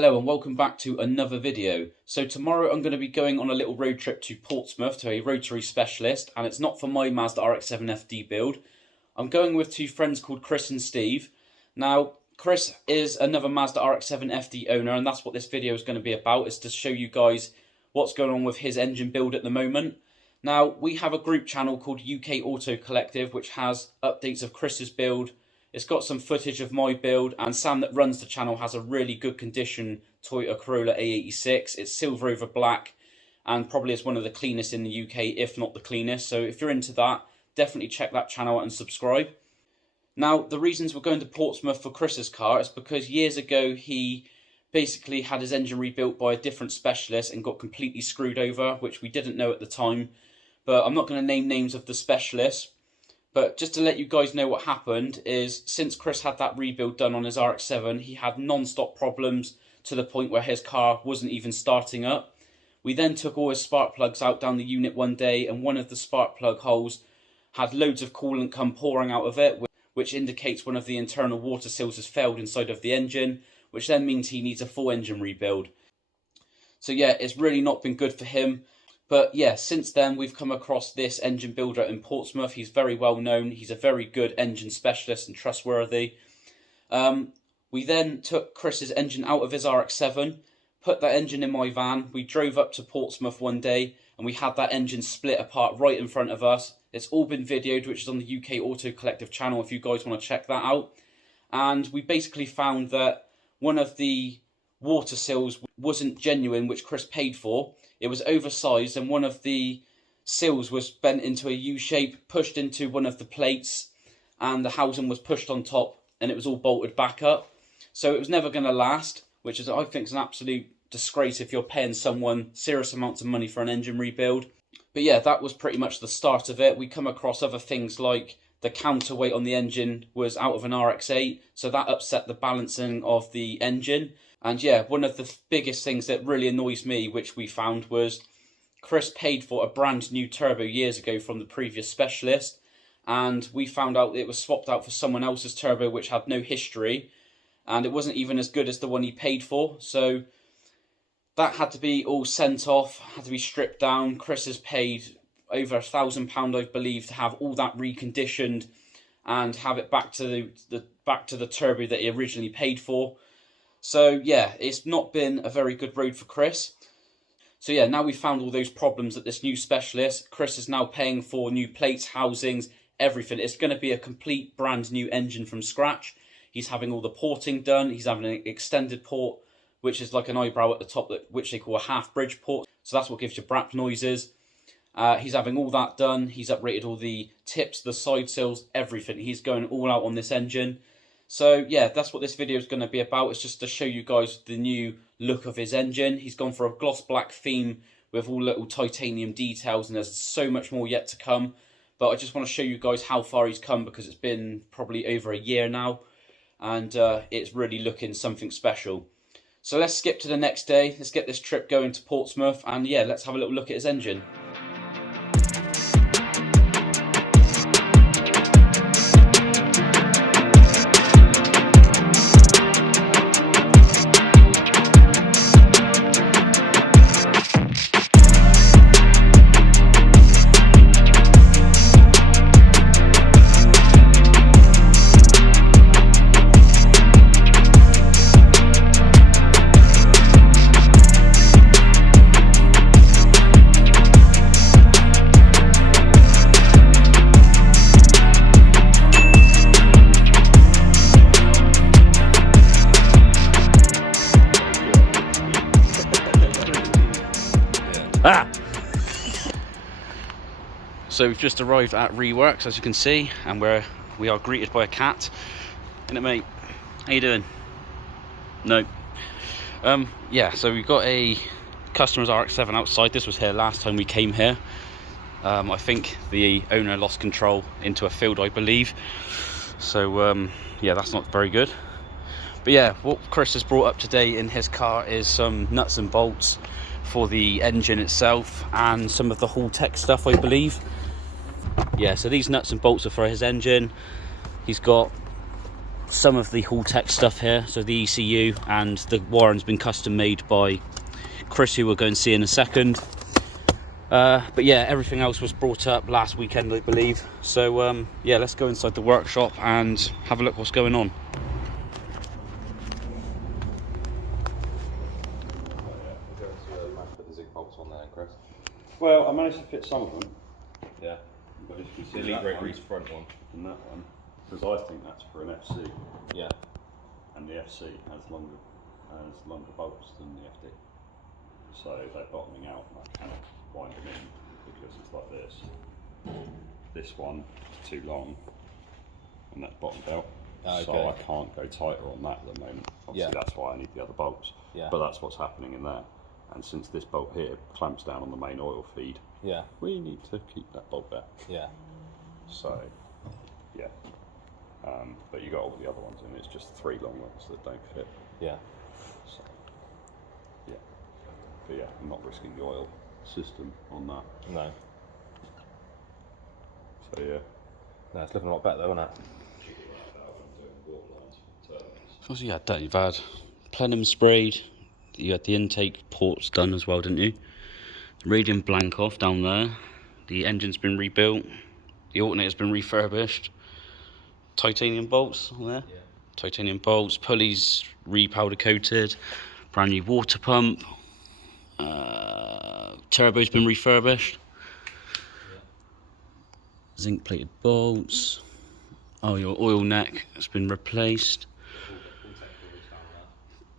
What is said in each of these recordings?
Hello and welcome back to another video. So tomorrow I'm going to be going on a little road trip to Portsmouth to a rotary specialist, and it's not for my Mazda RX7 FD build. I'm going with two friends called Chris and Steve. Now Chris is another Mazda RX7 FD owner, and that's what this video is going to be about, is to show you guys what's going on with his engine build at the moment. Now we have a group channel called UK Auto Collective which has updates of Chris's build. It's got some footage of my build, and Sam that runs the channel has a really good condition Toyota Corolla A86. It's silver over black and probably is one of the cleanest in the UK, if not the cleanest. So if you're into that, definitely check that channel out and subscribe. Now the reasons we're going to Portsmouth for Chris's car is because years ago he basically had his engine rebuilt by a different specialist and got completely screwed over, which we didn't know at the time. But I'm not going to name names of the specialists. But just to let you guys know what happened is, since Chris had that rebuild done on his RX7, he had non-stop problems to the point where his car wasn't even starting up. We then took all his spark plugs out down the unit one day, and one of the spark plug holes had loads of coolant come pouring out of it, which indicates one of the internal water seals has failed inside of the engine, which then means he needs a full engine rebuild. So yeah, it's really not been good for him. But yeah, since then we've come across this engine builder in Portsmouth. He's very well known. He's a very good engine specialist and trustworthy. We then took Chris's engine out of his RX7, put that engine in my van. We drove up to Portsmouth one day and we had that engine split apart right in front of us. It's all been videoed, which is on the UK Auto Collective channel if you guys want to check that out. And we basically found that one of the water seals wasn't genuine, which Chris paid for. It was oversized, and one of the seals was bent into a U shape, pushed into one of the plates, and the housing was pushed on top, and it was all bolted back up. So it was never going to last, which is, I think, is an absolute disgrace if you're paying someone serious amounts of money for an engine rebuild. But yeah, that was pretty much the start of it. We come across other things like the counterweight on the engine was out of an RX8, so that upset the balancing of the engine. And yeah, one of the biggest things that really annoys me, which we found, was Chris paid for a brand new turbo years ago from the previous specialist, and we found out it was swapped out for someone else's turbo which had no history, and it wasn't even as good as the one he paid for. So that had to be all sent off, had to be stripped down. Chris has paid over £1,000, I believe, to have all that reconditioned and have it back to the turbo that he originally paid for. So yeah, it's not been a very good road for Chris. So yeah, now we've found all those problems at this new specialist. Chris is now paying for new plates, housings, everything. It's going to be a complete brand new engine from scratch. He's having all the porting done. He's having an extended port, which is like an eyebrow at the top, which they call a half bridge port. So that's what gives you brap noises. He's having all that done. He's uprated all the tips, the side sills, everything. He's going all out on this engine. So yeah, that's what this video is going to be about. It's just to show you guys the new look of his engine. He's gone for a gloss black theme with all little titanium details, and there's so much more yet to come. But I just want to show you guys how far he's come, because it's been probably over a year now, and it's really looking something special. So let's skip to the next day. Let's get this trip going to Portsmouth, and yeah, let's have a little look at his engine. So we've just arrived at REWORX, as you can see, and we are greeted by a cat. Isn't it, mate? How you doing? No. Yeah, so we've got a customer's RX7 outside. This was here last time we came here. I think the owner lost control into a field, I believe. So yeah, that's not very good. But yeah, what Chris has brought up today in his car is some nuts and bolts for the engine itself and some of the HALTECH stuff, I believe. Yeah, so these nuts and bolts are for his engine. He's got some of the HALTECH stuff here, so the ECU, and the wiring's been custom made by Chris, who we'll go and see in a second. But yeah, everything else was brought up last weekend, I believe. So yeah, let's go inside the workshop and have a look what's going on. Well, I managed to fit some of them. Yeah. But as you can see, Elite Rotary's front one. And that one, because I think that's for an FC. Yeah. And the FC has longer bolts than the FD. So they're bottoming out, and I cannot wind them in because it's like this. This one is too long, and that's bottomed out. Okay. So I can't go tighter on that at the moment. Obviously, that's why I need the other bolts. Yeah. But that's what's happening in there. And since this bolt here clamps down on the main oil feed, yeah, we need to keep that bolt there. Yeah. So, yeah. But you got all the other ones, and it's just 3 long ones that don't fit. Yeah. So, yeah. But yeah, I'm not risking the oil system on that. No. So yeah. No, it's looking a lot better though, isn't it? So you had that, you've had plenum sprayed, you had the intake ports done as well, didn't you? Radiant blank off down there, the engine's been rebuilt, the alternator's been refurbished, titanium bolts on there, yeah. Titanium bolts, pulleys re-powder coated, brand new water pump, turbo's been refurbished, yeah. Zinc plated bolts, oh your oil neck has been replaced,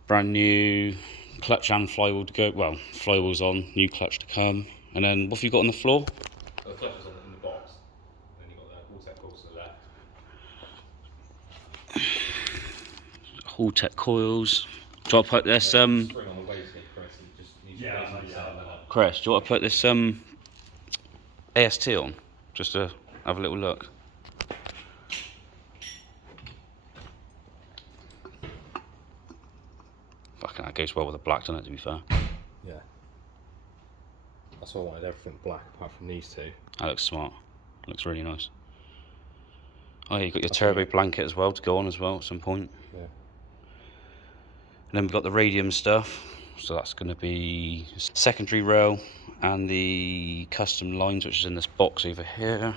brand new clutch and flywheel to go, well, flywheel's on, new clutch to come. And then what have you got on the floor? Well, the clutch is in the box, then you've got the HALTECH coils to the left. HALTECH coils. Do you want to put this Spring on the wastegate, Chris, and just needs to Chris, do you want to put this AST on? Just to have a little look. Fucking that goes well with the black, doesn't it, to be fair? Yeah. That's why I wanted everything black apart from these two. That looks smart. Looks really nice. Oh yeah, you've got your turbo blanket as well to go on as well at some point. Yeah. And then we've got the radium stuff. So that's going to be secondary rail and the custom lines, which is in this box over here.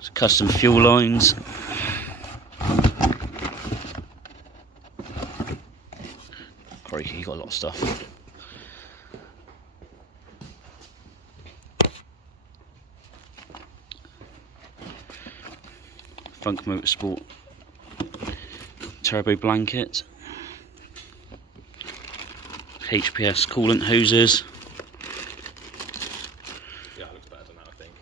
So custom fuel lines. Crikey, you got a lot of stuff. Funk Motorsport turbo blanket, HPS coolant hoses. Yeah, it looks better than that, I think.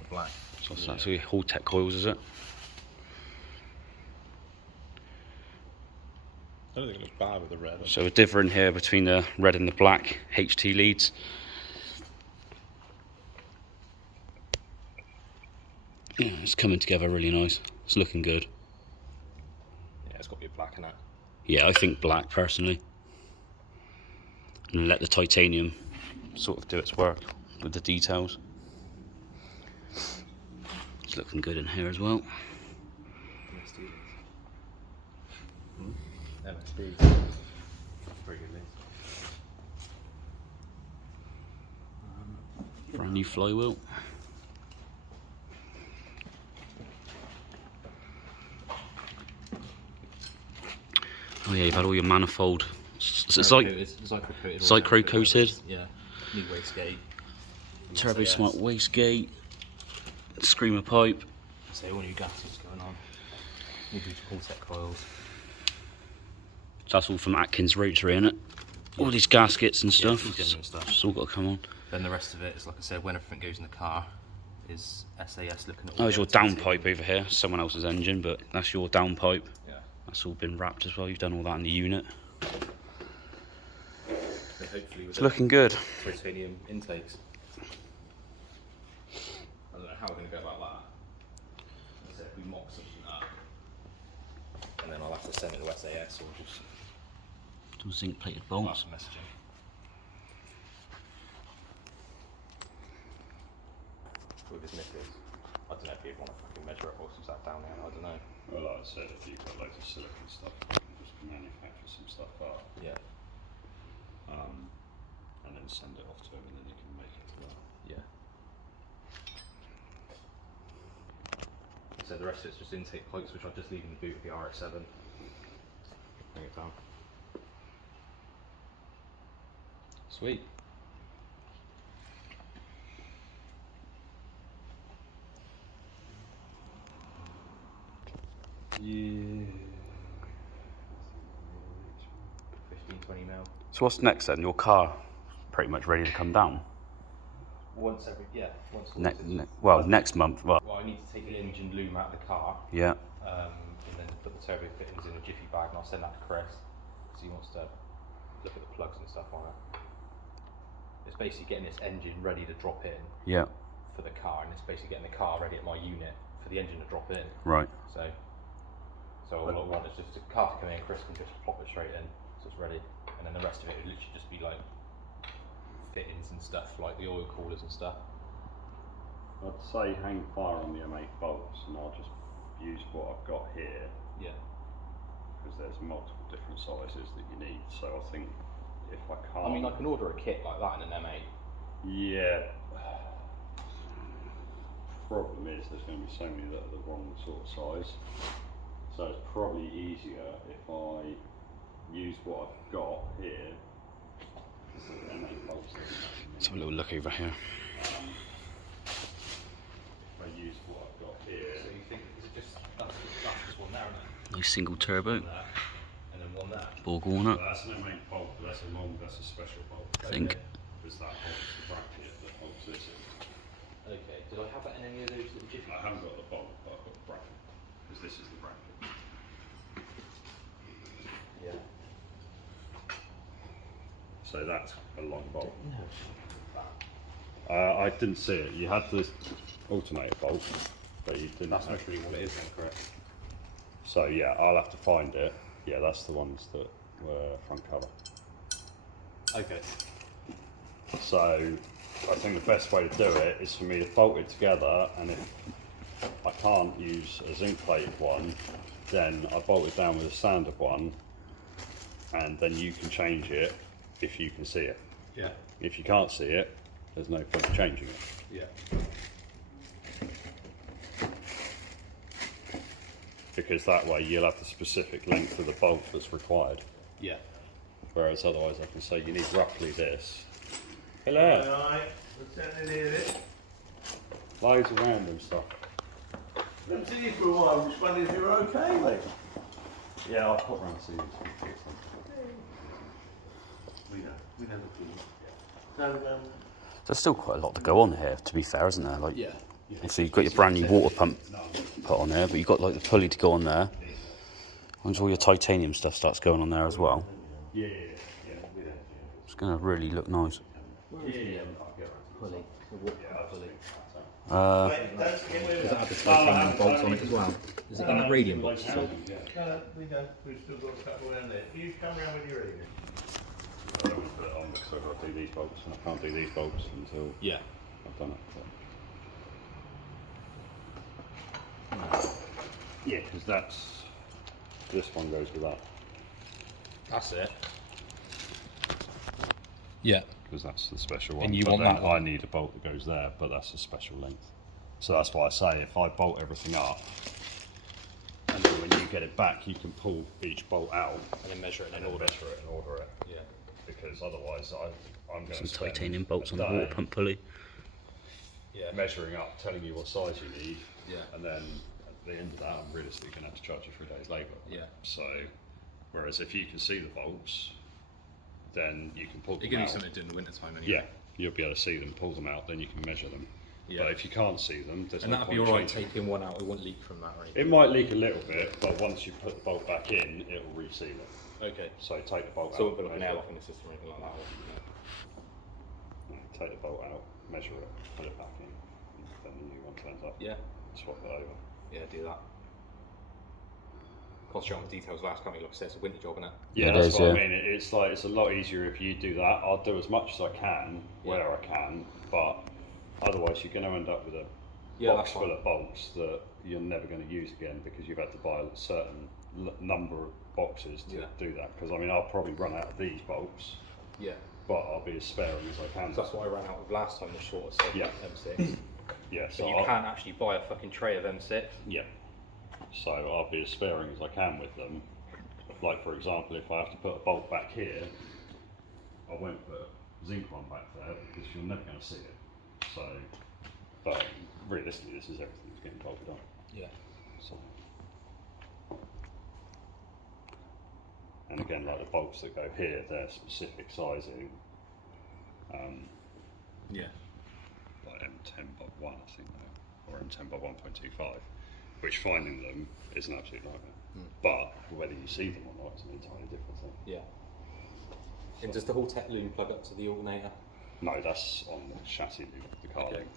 The black. So that's the HALTECH coils, is it? I don't think it looks bad with the red. So a difference here between the red and the black HT leads. Yeah, it's coming together really nice. It's looking good. Yeah, it's got to be black in that. Yeah, I think black personally. And let the titanium sort of do its work with the details. It's looking good in here as well. MSD. Very good link. Brand new flywheel. Oh yeah, you've had all your manifold. It's like Zycro coated. Yeah. New wastegate. Turbo Smart wastegate. Screamer pipe. So all new gaskets going on. New HALTECH coils. That's all from Atkins Rotary, innit? All these gaskets and stuff. Yeah, genuine stuff. It's all got to come on. Then the rest of it is, like I said, when everything goes in the car, is SAS looking at all Oh, there's the your activity. downpipe over here. Someone else's engine, but that's your downpipe. Yeah. That's all been wrapped as well. You've done all that in the unit. And hopefully with It's looking good. titanium intakes. I don't know how we're going to go about that. Like I said, if we mock something up, and then I'll have to send it to SAS or just Some zinc plated bolts. some messaging. With his nippers. I don't know if you'd want to fucking measure it whilst it's sat down there, I don't know. Well, like I said, if you've got loads of silicon stuff, you can just manufacture some stuff up. Yeah. And then send it off to him, and then he can make it to that. Yeah. So the rest of it's just intake pipes, which I'll just leave in the boot of the RX7. Bring it down. Sweet. Yeah. 15-20 mil. So what's next then? Your car pretty much ready to come down? Once every, yeah, once a Next month. Well, I need to take the engine loom out of the car. yeah. And then put the turbo fittings in a jiffy bag, and I'll send that to Chris. So he wants to look at the plugs and stuff on it. It's basically getting this engine ready to drop in. Yeah. For the car, and it's basically getting the car ready at my unit for the engine to drop in. Right. So all I want is just the car to come in, Chris can just pop it straight in, so it's ready. And then the rest of it would literally just be like fittings and stuff, like the oil coolers and stuff. I'd say hang fire on the M8 bolts, and I'll just use what I've got here. Yeah. Because there's multiple different sizes that you need. So I think if I can't. I mean, I can order a kit like that in an M8. Yeah. Problem is, there's going to be so many that are the wrong sort of size. So it's probably easier if I use what I've got here. Let's have a little look over here. If I use what I've got here. So you think, is it just, that's just one there, isn't it? Nice single turbo. One there, and then one there. Borg Walnut. Well, that's an M8 bolt, but that's a special bolt. I think. Because that holds the bracket that holds this in. Okay, did I have that in any of those little jiffy? I haven't got the bolt, but I've got the bracket. Because this is the bracket. Yeah. So that's a long bolt. No. I didn't see it. You had the alternator bolt, but you didn't. That's have- not really what it is then, correct? So yeah, I'll have to find it. Yeah, that's the ones that were front cover. Okay. So I think the best way to do it is for me to bolt it together, and if I can't use a zinc plated one, then I bolt it down with a standard one, and then you can change it if you can see it. Yeah. If you can't see it, there's no point in changing it. Yeah. Because that way you'll have the specific length of the bolt that's required. Yeah. Whereas otherwise I can say you need roughly this. Hello. Alright, what's happening here then? Loads of random stuff. Haven't seen you for a while, I'm just wondering if you're okay, mate. Yeah, I'll pop round to see you. We know the feeling. So, There's still quite a lot to go on here, to be fair, isn't there? Like, Yeah. so you've got your brand new water pump put on there, but you've got like the pulley to go on there. Once all your titanium stuff starts going on there as well, Yeah. it's going to really look nice. Where is the pulley? The water pump pulley? mate, don't forget where we Does that are. have the titanium bolts on it as well? Is it in the radium box at all? No, we don't. We've still got a couple around there. You come round when you're ready. I don't want to put it on because I've got to do these bolts, and I can't do these bolts until Yeah. I've done it. Yeah, because this one goes with that. That's it. Yeah. Because that's the special one. And you But want then that one? I need a bolt that goes there, but that's a special length. So that's why I say if I bolt everything up, and then when you get it back, you can pull each bolt out And then measure it and and then order measure it and order it. Yeah. Because otherwise, I'm going Some to spend titanium bolts a on the day water pump pulley. Yeah. measuring up, telling you what size you need, Yeah. and then at the end of that, I'm realistically going to have to charge you for a day's labour. Yeah. So, whereas if you can see the bolts, then you can pull them It gives you out. something to do in the winter time anyway. Yeah, you'll be able to see them, pull them out, then you can measure them. Yeah. But if you can't see them, there's And no that'd be point alright changing. taking one out, it won't leak from that, right? It might leak a little bit, but once you put the bolt back in, it will reseal it. Okay. So take the bolt So out. we'll put like an measure airlock in the system or anything like that. it. Take the bolt out, measure it, put it back in, then the new one turns up. Yeah. Swap it over. Yeah, do that. Concentrate on the details last, can't you? Like I said, it's a winter job, isn't it? Yeah, It that's is, what yeah. I mean. It's like it's a lot easier if you do that. I'll do as much as I can where I can, but otherwise you're going to end up with a box full of bolts that you're never going to use again because you've had to buy a certain number of boxes to do that. Because I mean, I'll probably run out of these bolts. Yeah. But I'll be as sparing as I can. So that's what I ran out of last time, the shortest M6. Yeah. So you can't actually buy a fucking tray of M6. Yeah. So I'll be as sparing as I can with them. Like for example, if I have to put a bolt back here, I won't put a zinc one back there because you're never going to see it. So, but realistically, this is everything that's getting bolted on. Yeah. So, and again, like the bolts that go here, they're specific sizing. Yeah. Like M10/1, I think, or M10/1.25, which finding them is an absolute nightmare. But whether you see them or not is an entirely different thing. Yeah. And does the HALTECH loom plug up to the alternator? No, that's on the chassis loop, the car Okay. loop.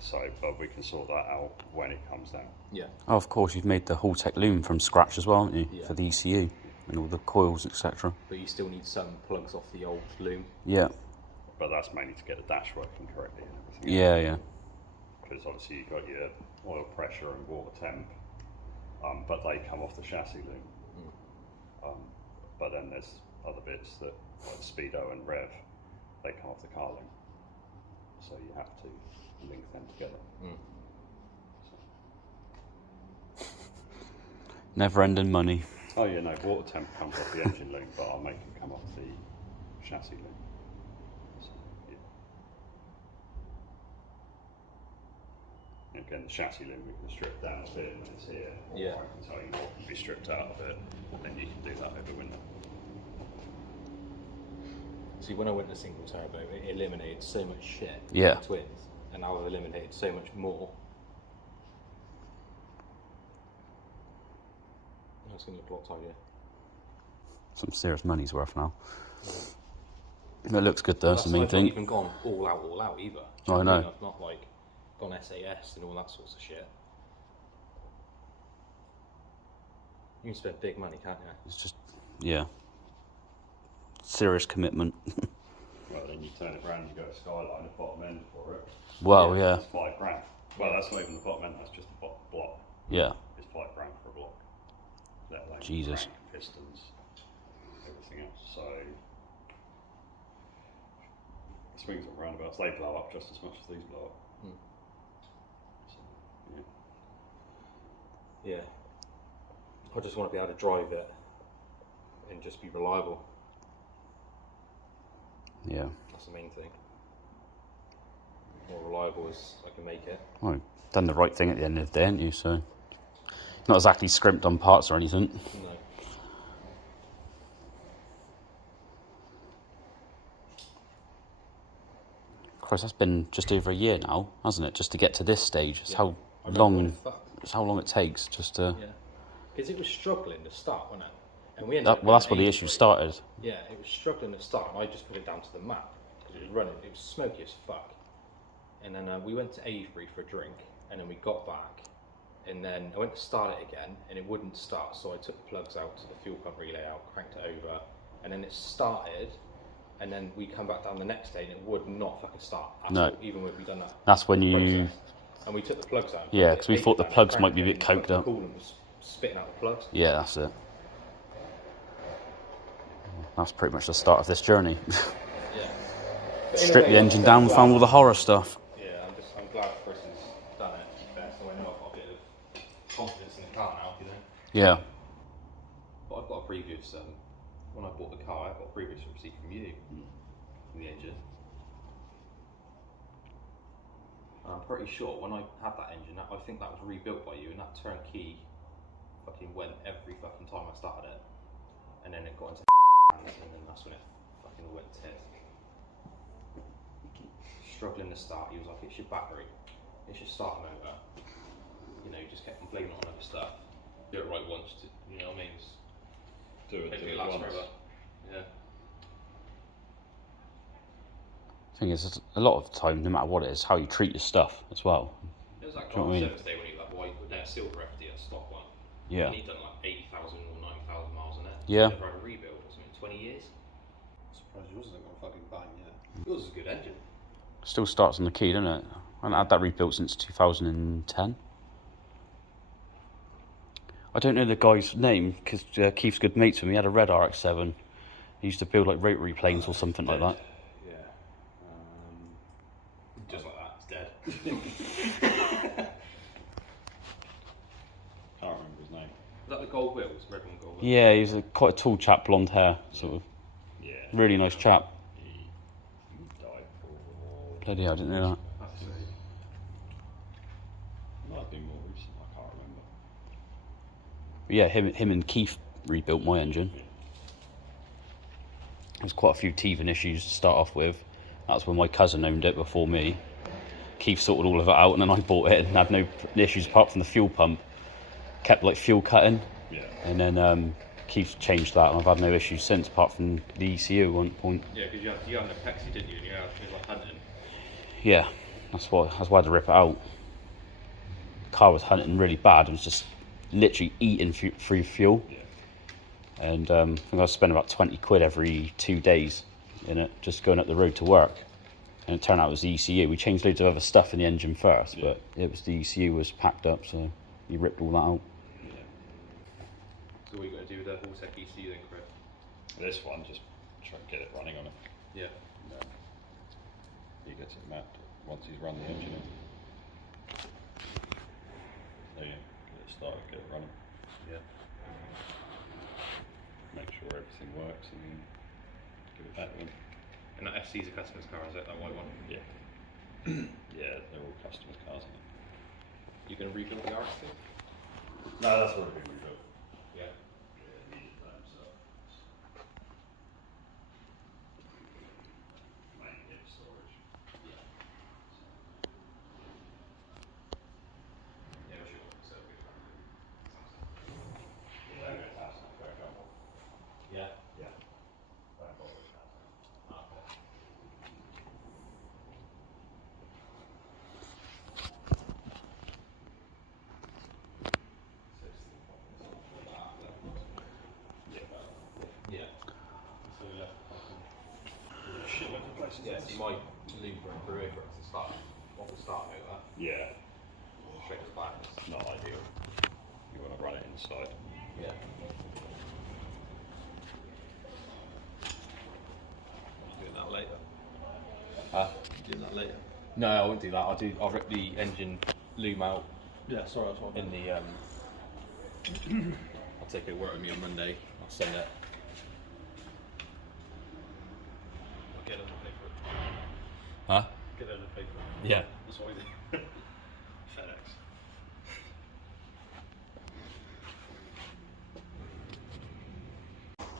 So, but we can sort that out when it comes down. Yeah. Oh, of course, you've made the HALTECH loom from scratch as well, haven't you? Yeah. For the ECU and all the coils, etc. But you still need some plugs off the old loom. Yeah. But that's mainly to get the dash working correctly and everything. Yeah, yeah. Because obviously you've got your oil pressure and water temp, but they come off the chassis loom. But then there's other bits that, like speedo and rev, they come off the car loom. So you have to link them together. Never ending money. Oh yeah, no, water temp comes off the engine loom, but I'll make it come off the chassis loom. So, yeah. Again, the chassis loom we can strip down a bit when it's here, or Yeah. I can tell you what can be stripped out of it, and then you can do that over window. See, when I went to single turbo, it eliminated so much shit. Yeah. Twins, and now I've eliminated so much more. That's going to look a lot tidier. Some serious money's worth now. It looks good though, that's the main I've thing. not even gone all out either. Do I you know. mean? I've not like gone SAS and all that sorts of shit. You can spend big money, can't you? It's just, yeah. Serious commitment. Well, then you turn it around, you go to Skyline, the bottom end for it. Well, yeah. It's £5 grand. Well, that's not even the bottom end, that's just the bottom block. Yeah. It's £5 grand for a block. Let alone Jesus. crank, pistons, everything else. So, swings and roundabouts, they blow up just as much as these blow up. So, yeah. Yeah. I just want to be able to drive it and just be reliable. Yeah. That's the main thing. More reliable as I can make it. Well, done the right thing at the end of the day, haven't you? So, not exactly scrimped on parts or anything. No. Of course, that's been just over a year now, hasn't it? Just to get to this stage. It's Yeah. how I don't know long. It's how long it takes just to. Yeah. Because it was struggling to start, wasn't it? And we ended up Well, that's going where the to issue 83. started. Yeah, it was struggling to start, and I just put it down to the map because it was running. It was smoky as fuck. And then we went to Avebury for a drink, and then we got back, and then I went to start it again, and it wouldn't start. So I took the plugs out to the fuel pump relay out, cranked it over, and then it started. And then we come back down the next day, and it would not fucking start at No. all, even if we done that. That's when you. process. And we took the plugs out. Yeah, 'cause we thought the Taken it plugs down, might be a bit cranked it, coked up. and the coolant was spitting out the plugs. Yeah, that's it. That's pretty much the start of this journey. Yeah. But in a Strip way, the I'm engine so down, glad- found all the horror stuff. Yeah, I'm glad Chris has done it, to be fair, so I know I've got a bit of confidence in the car now, you know. Yeah. But I've got a previous, when I bought the car, I got a previous receipt from you, for the engine. And I'm pretty sure when I had that engine, I think that was rebuilt by you, and that turnkey fucking went every fucking time I started it. And then it got into hands, and then that's when it fucking went tits. Struggling to start, he was like, it's your battery, it's your starter motor. You know, he just kept complaining on other stuff. Do it right once, you know what I mean? Do it Hopefully till it lasts once. forever. Yeah. Thing is, a lot of the time, no matter what it is, how you treat your stuff as well. It was like Do you know what I mean? service day when he was like, white, no, silver FD, a stock one. Yeah. And he'd done like 80,000 or 90,000 miles on it. Yeah. Never had a rebuild or something, 20 years. Surprised yours isn't going to fucking bang yet. Yours is a good engine. Still starts on the key, doesn't it? I haven't had that rebuilt since 2010. I don't know the guy's name because Keith's good mates with me. He had a red RX7. He used to build like rotary planes or something like that. Yeah. Just like that, it's dead. Can't remember his name. Is that the gold wheels? Red one gold wheels? Yeah, he was quite a tall chap, blonde hair, sort of. Yeah. Really nice chap. He died for... Bloody hell, I didn't know that. That's it. Might have been more recent, I can't remember. But yeah, him and Keith rebuilt my engine. There's quite a few teething issues to start off with. That's when my cousin owned it before me. Keith sorted all of it out, and then I bought it and had no issues apart from the fuel pump. Kept like fuel cutting. Yeah. And then Keith changed that, and I've had no issues since apart from the ECU at one point. Yeah, because you had a Pexi, didn't you? And you had things like hunting. Yeah, that's why I had to rip it out. The car was hunting really bad. It was just literally eating through fuel. Yeah. And I think I spent about 20 quid every 2 days in it, just going up the road to work. And it turned out it was the ECU. We changed loads of other stuff in the engine first, but it was the ECU was packed up, so you ripped all that out. Yeah. So what are you going to do with the HALTECH ECU then, Chris? This one, just try and get it running on it. Yeah. And then he gets it mapped once he's run the engine in. There you go. Get it started, get it running. Yeah. Make sure everything works and then give it back to him. And that FC's a customer's car, is it? That white one? Yeah. Yeah, they're all customers' cars, aren't You going to rebuild the RX thing? they? No, that's already been rebuilt. Yeah. Yeah, it needed that, so. Mainly storage. Yeah, sure. So we Yeah, it has to back up. Yeah. Yeah. Back up with that. Okay. Yeah. So we left Shitloads of places. yeah, so you might leave for a career for us to start. What we start over, Yeah, straight to the back. it's not ideal. You want to run it inside. Yeah. Doing that later. Huh? Doing that later. No, I won't do that. I'll rip the engine loom out Yeah, sorry, that's what in the I'll take it to work with me on Monday. I'll send it. I'll get it on paper. Huh? Get it on paper. Yeah. That's what I do. FedEx.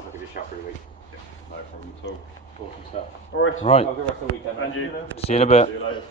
I'll give you a shout for a week. No problem at all. Awesome stuff. Alright, Right. I'll go rest of the weekend. And you. See you in a bit. See you later.